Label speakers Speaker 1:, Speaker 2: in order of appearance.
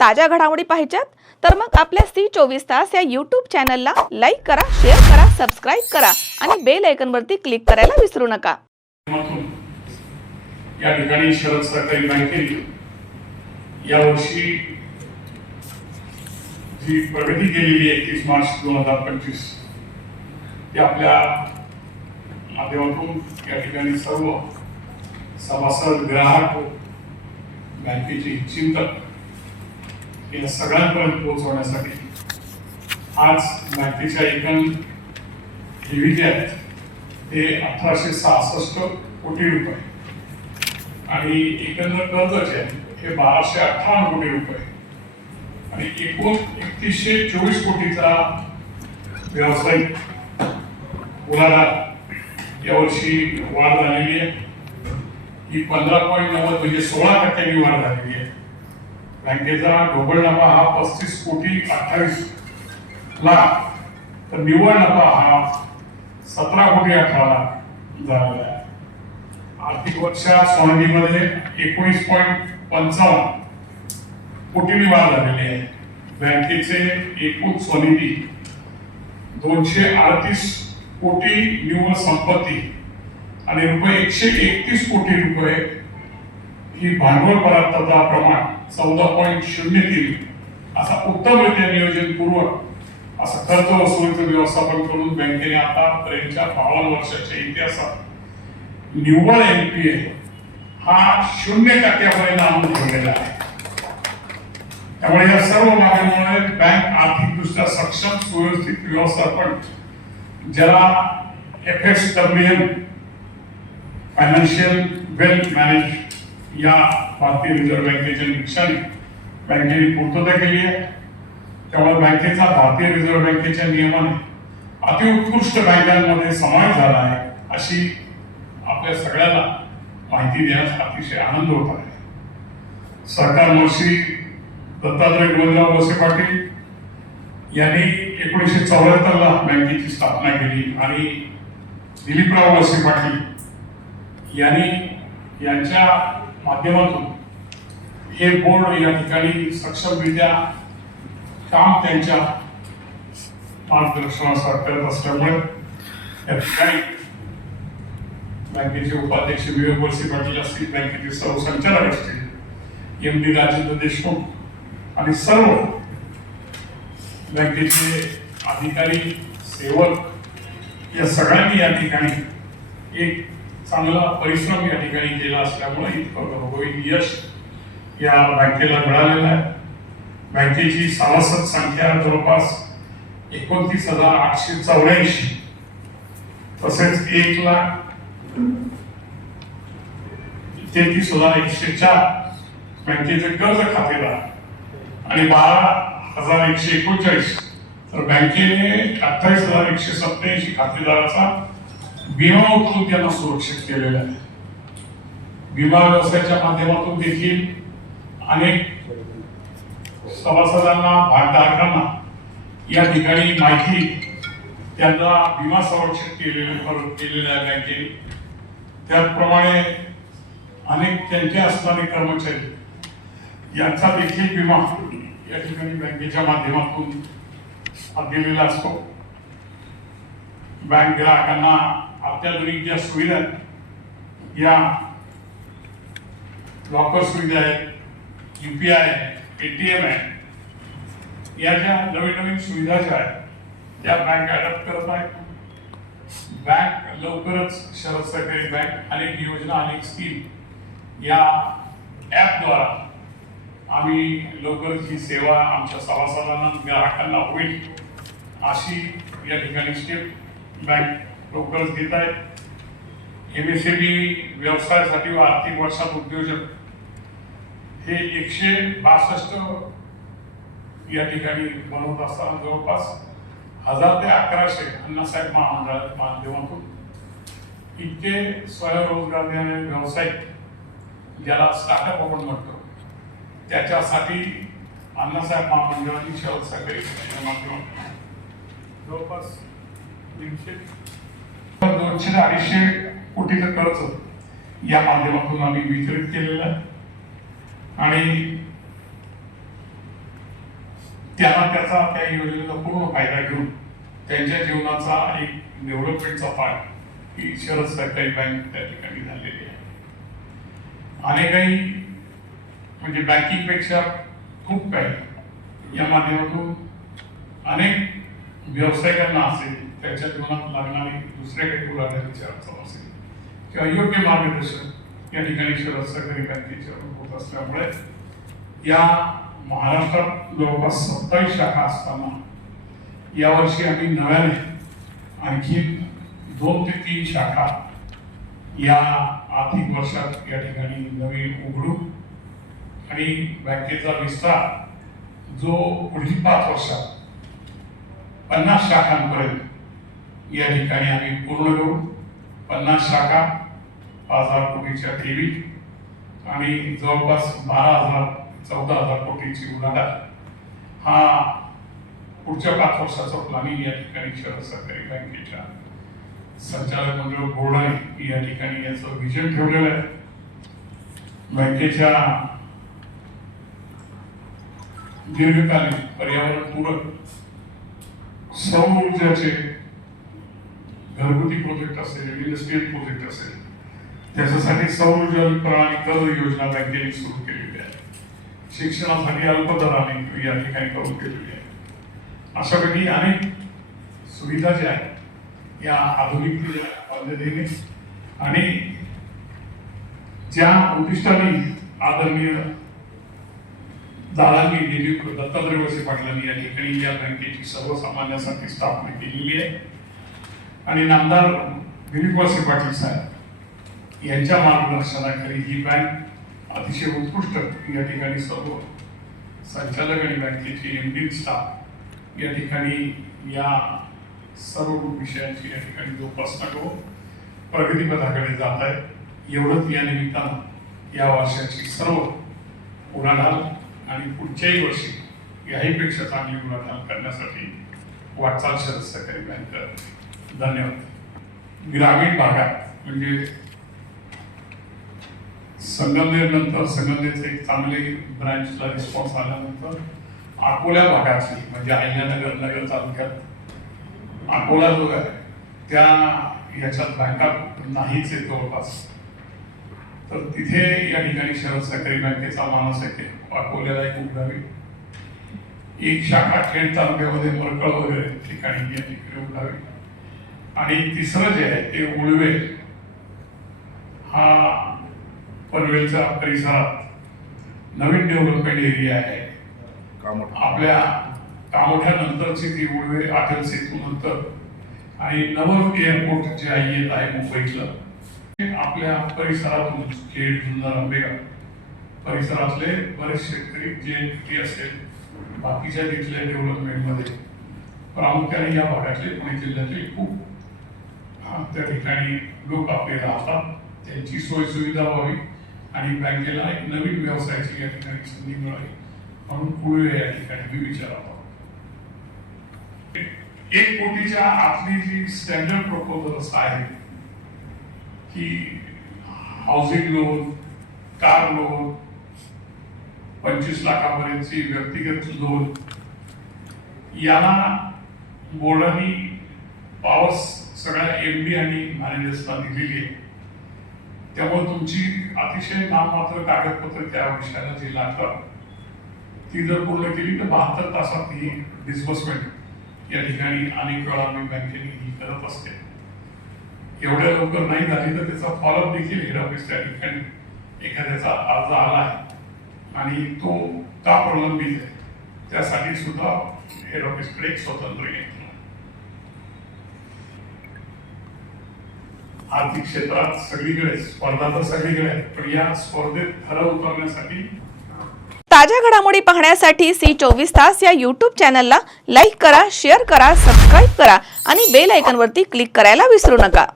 Speaker 1: ताज्या घडामोडी पाहिजेत तर मग आपल्या सी चोवीस तास या यूट्यूब चॅनलला लाईक करा शेअर करा सबस्क्राईब करा आणि बेल आयकनवरती क्लिक करायला विसरू नका.
Speaker 2: या ठिकाणी शरद सहकारी बँकेने यावर्षी जी प्रगती केलेली एकतीस मार्च दोन हजार पंचवीस ते आपल्या माध्यमातून या ठिकाणी सर्व सभासद ग्राहक बँकेचे चिंतक या सगळ्यांपर्यंत पोहोचवण्यासाठी आज बँकेच्या एकूण ठेवी आहेत ते अठराशे सहासष्ट कोटी रुपये. आणि एकंदर कर्ज जे आहे हे बाराशे अठ्ठावन्न कोटी रुपये. आणि एकूण एकतीसशे चोवीस कोटीचा व्यावसायिक उलाढाल यावर्षी वाढ झालेली आहे. ही पंधरा पॉईंट नव्वद म्हणजे सोळा टक्क्यांनी वाढ झालेली आहे. बँकेचा ढोबळ नफा हा पस्तीस कोटी अठ्ठावीस लाख. तर निव्वळ नफा हा सतरा कोटी अठरा लाख झालेला आहे. आर्थिक वर्षात सोनगीमध्ये एकोणीस पॉईंट पंचावन्न कोटींनी वाढ झालेली आहे. बँकेचे एकूण स्वनिधी दोनशे अडतीस कोटी निव्वळ संपत्ती आणि रुपये एकशे एकतीस कोटी रुपये ही भांडवल परार्थता प्रमाण चौदा पॉईंट शून्य तीन. असा उत्तमरित्या नियोजनपूर्वक असं खर्च वसुलीचं व्यवस्थापन करून बँकेने आतापर्यंतच्या बावन्न वर्षाच्या इतिहासात निव्वळ एनपीए हा शून्य टक्क्यापर्यंत आणून ठेवलेला आहे. त्यामुळे या सर्व बाबींमुळे बँक आर्थिकदृष्ट्या सक्षम सुव्यवस्थित व्यवस्थापन ज्याला F S W M financial wealth manage या भारतीय रिझर्व्ह बँकेच्या निकषाने बँकेने पूर्तता केली आहे. त्यामुळे बँकेचा भारतीय रिझर्व्ह बँकेच्या नियमाने अतिउत्कृष्ट बँकांमध्ये समावेश झाला आहे अशी आपल्या सगळ्याला माहिती देण्यास अतिशय आनंद होत आहे. सरकार महर्षी दत्तात्रय गोविंदराव वसे पाटील यांनी एकोणीसशे चौऱ्याहत्तरला बँकेची स्थापना केली आणि दिलीपराव वळसे पाटील यांनी यांच्या माध्यमातून हे बोर्ड या ठिकाणी सक्षमरित्या काम त्यांच्या मार्गदर्शनासाठी करत असल्यामुळे या ठिकाणी बँकेचे उपाध्यक्ष विवेक वळसे पाटील असतील बँकेचे सर्व संचालक असतील एम डी राजेंद्र देशमुख आणि सर्व बँकेचे अधिकारी सेवक या सगळ्यांनी या ठिकाणी एक चांगला परिश्रम या ठिकाणी केला असल्यामुळे इतकं भौगोलिक यश या बँकेला मिळालेलं आहे. बँकेची सभासद संख्या जवळपास एकोणतीस हजार आठशे चौऱ्याऐंशी. तसेच एक लाख तेहतीस हजार एकशे चार बँकेचे कर्ज खातेदार आणि बारा हजार एकशे एकोणचाळीस. तर बँकेने अठ्ठावीस हजार एकशे सत्याऐंशी खातेदाराचा विमा उतरून त्यांना सुरक्षित केलेलं आहे. विमा व्यवसायाच्या माध्यमातून देखील अनेक सभासदांना भागधारकांना या ठिकाणी माहिती त्यांना विमा संरक्षित केलेले केलेल्या आहे बँकेने. त्याचप्रमाणे अनेक त्यांचे असणारे कर्मचारी यांचा देखील विमा या ठिकाणी बँकेच्या माध्यमातून दिलेला असतो. बँक ग्राहकांना अत्याधुनिक ज्या सुविधा आहेत या लॉकर सुविधा आहेत युपीआय टी एम आहे या ज्या नवीन नवीन सुविधा ज्या आहेत त्या बँक अडॉप्ट करत आहेत. बँक लवकरच शरद सहकारी बँक अनेक योजना अनेक स्कीम या ॲपद्वारा आम्ही लवकरच ही सेवा आमच्या सभासदांना ग्राहकांना होईल अशी या ठिकाणी स्टेट बँक लवकरच घेत आहेत. एम एस व्यवसायासाठी व आर्थिक वर्षात उद्योजक. हे एकशे बासष्ट या ठिकाणी बनवत असताना जवळपास हजार ते अकराशे अण्णासाहेब महामंडळाच्या माध्यमातून इतके स्वयंरोजगार देणारे व्यावसायिक ज्याला स्टार्टअप आपण म्हणतो त्याच्यासाठी अण्णासाहेब महामंडळाने शहर सहकारी माध्यमातून जवळपास दीडशे दोनशे ते अडीचशे कोटीचं कर्ज या माध्यमातून आम्ही वितरित केलेलं आहे. आणि त्यांना त्याचा त्या योजनेचा पूर्ण फायदा घेऊन त्यांच्या जीवनाचा एक डेव्हलपमेंटचा पार्ट ही शरद सहकारी बँक त्या ठिकाणी झालेली आहे. अनेकही म्हणजे बँकिंगपेक्षा खूप काही या माध्यमातून अनेक व्यावसायिकांना असेल. त्याच्या जीवनात लागणारी दुसऱ्या काही विचार विचारांचा असेल किंवा योग्य मार्गदर्शन या ठिकाणी शरद सहकारी होत असल्यामुळे या महाराष्ट्रात जवळपास सत्तावीस शाखा असताना यावर्षी आम्ही नव्याने आणखी दोन ते तीन शाखा या आर्थिक वर्षात या ठिकाणी नवीन उघडू आणि बँकेचा विस्तार जो पुढील पाच वर्षात पन्नास शाखांपर्यंत या ठिकाणी आम्ही पूर्ण करू. पन्नास शाखा पाच हजार कोटीच्या ठेवी आणि जवळपास बारा हजार चौदा हजार कोटीची उलाढाल. हा पुढच्या पाच वर्षाचा प्लॅनिंग या ठिकाणी शहर सहकारी बँकेच्या संचालक मंडळ बोर्डाने या ठिकाणी याचं विजन ठेवलेलं आहे. बँकेच्या दीर्घकालीन पर्यावरण पूरक सौर ऊर्जाचे घरगुती प्रोजेक्ट असेल इंडस्ट्रियल प्रोजेक्ट असेल त्याच्यासाठी सौर प्राणी प्रणाली कर्ज योजना बँकेने सुरू केलेली आहे. शिक्षणासाठी अल्पदराने या ठिकाणी करून केलेली आहे. अशापैकी अनेक सुविधा ज्या आहेत या आधुनिक पद्धतीने आणि ज्या उद्दिष्टाने आदरणीय दादांनी दिली दत्तात्रय वळसे पाटलांनी या ठिकाणी या बँकेची सर्वसामान्यासाठी स्थापना केलेली आहे. आणि नामदार दिलीप वळसे पाटील साहेब यांच्या मार्गदर्शनाखाली ही बँक अतिशय उत्कृष्ट या ठिकाणी सर्व संचालक आणि बँकेचे एम डी स्टाफ या ठिकाणी या सर्व विषयांची या ठिकाणी जोपासना करून प्रगतीपथाकडे जात आहे एवढंच या निमित्तानं या वर्षाची सर्व उलाढाल आणि पुढच्याही वर्षी याहीपेक्षा चांगली उलाढाल करण्यासाठी वाटचाल शरद सहकारी बँक धन्यवाद. ग्रामीण भागात म्हणजे संगमनेर नंतर संगमनेरचे एक चांगले ब्रँचला रिस्पॉन्स आल्यानंतर अकोल्या भागातली म्हणजे अहिल्यानगर नगर तालुक्यात अकोला जो आहे त्या याच्यात बँका नाहीच आहे जवळपास. तर तिथे या ठिकाणी शहर सहकारी बँकेचा माणूस आहे ते अकोल्याला एक उघडावी एक शाखा खेड तालुक्यामध्ये मरकळ वगैरे ठिकाणी या ठिकाणी उघडावी आणि तिसरं जे आहे ते उळवे. हा पनवेलच्या परिसरात नवीन डेव्हलपमेंट एरिया आहे. आपल्या कामोठ्यानंतरची ती उळवे अटल सेतू नंतर. आणि नवं एअरपोर्ट जे आहे येत आहे मुंबईतलं आपल्या परिसरातून खेड जुन्नर आंबेगाव. परिसरातले बरेच शेतकरी जे असेल बाकीच्या तिथल्या डेव्हलपमेंटमध्ये प्रामुख्याने या भागातले पुणे जिल्ह्यातले खूप त्या ठिकाणी लोक आपले राहतात. त्यांची सोय सुविधा व्हावी आणि बँकेला एक नवीन व्यवसायाची या ठिकाणी संधी मिळावी. म्हणून पुढे या ठिकाणी मी विचारावा एक कोटीच्या आतली जी स्टँडर्ड प्रपोजल्स आहे की हाऊसिंग लोन कार लोन पंचवीस लाखापर्यंतची व्यक्तिगत लोन याला बोर्डाने पावस सगळ्या एम डी आणि मॅनेजर्सला दिलेली आहे. त्यामुळे तुमची अतिशय नाममात्र कागदपत्र त्या विषयाला जी लागतात ती जर पूर्ण केली तर बहात्तर तासात ही डिस्बर्समेंट या ठिकाणी अनेक वेळा मी बँकेने ही करत असते. एवढ्या लवकर नाही झाली तर त्याचा फॉलोअप देखील हेड ऑफिस त्या ठिकाणी एखाद्याचा अर्ज आला आहे. आणि तो का प्रलंबित आहे? त्यासाठी सुद्धा हेड ऑफिसकडे एक स्वतंत्र येते आर्थिक क्षेत्रात सगळीकडे स्पर्धा तर सगळीकडे आहे पण या स्पर्धेत खरं उतरण्यासाठी
Speaker 1: ताज्या घडामोडी पाहण्यासाठी सी चोवीस तास या यूट्यूब चॅनलला लाईक करा शेअर करा सबस्क्राईब करा आणि बेल आयकॉनवरती क्लिक करायला विसरू नका.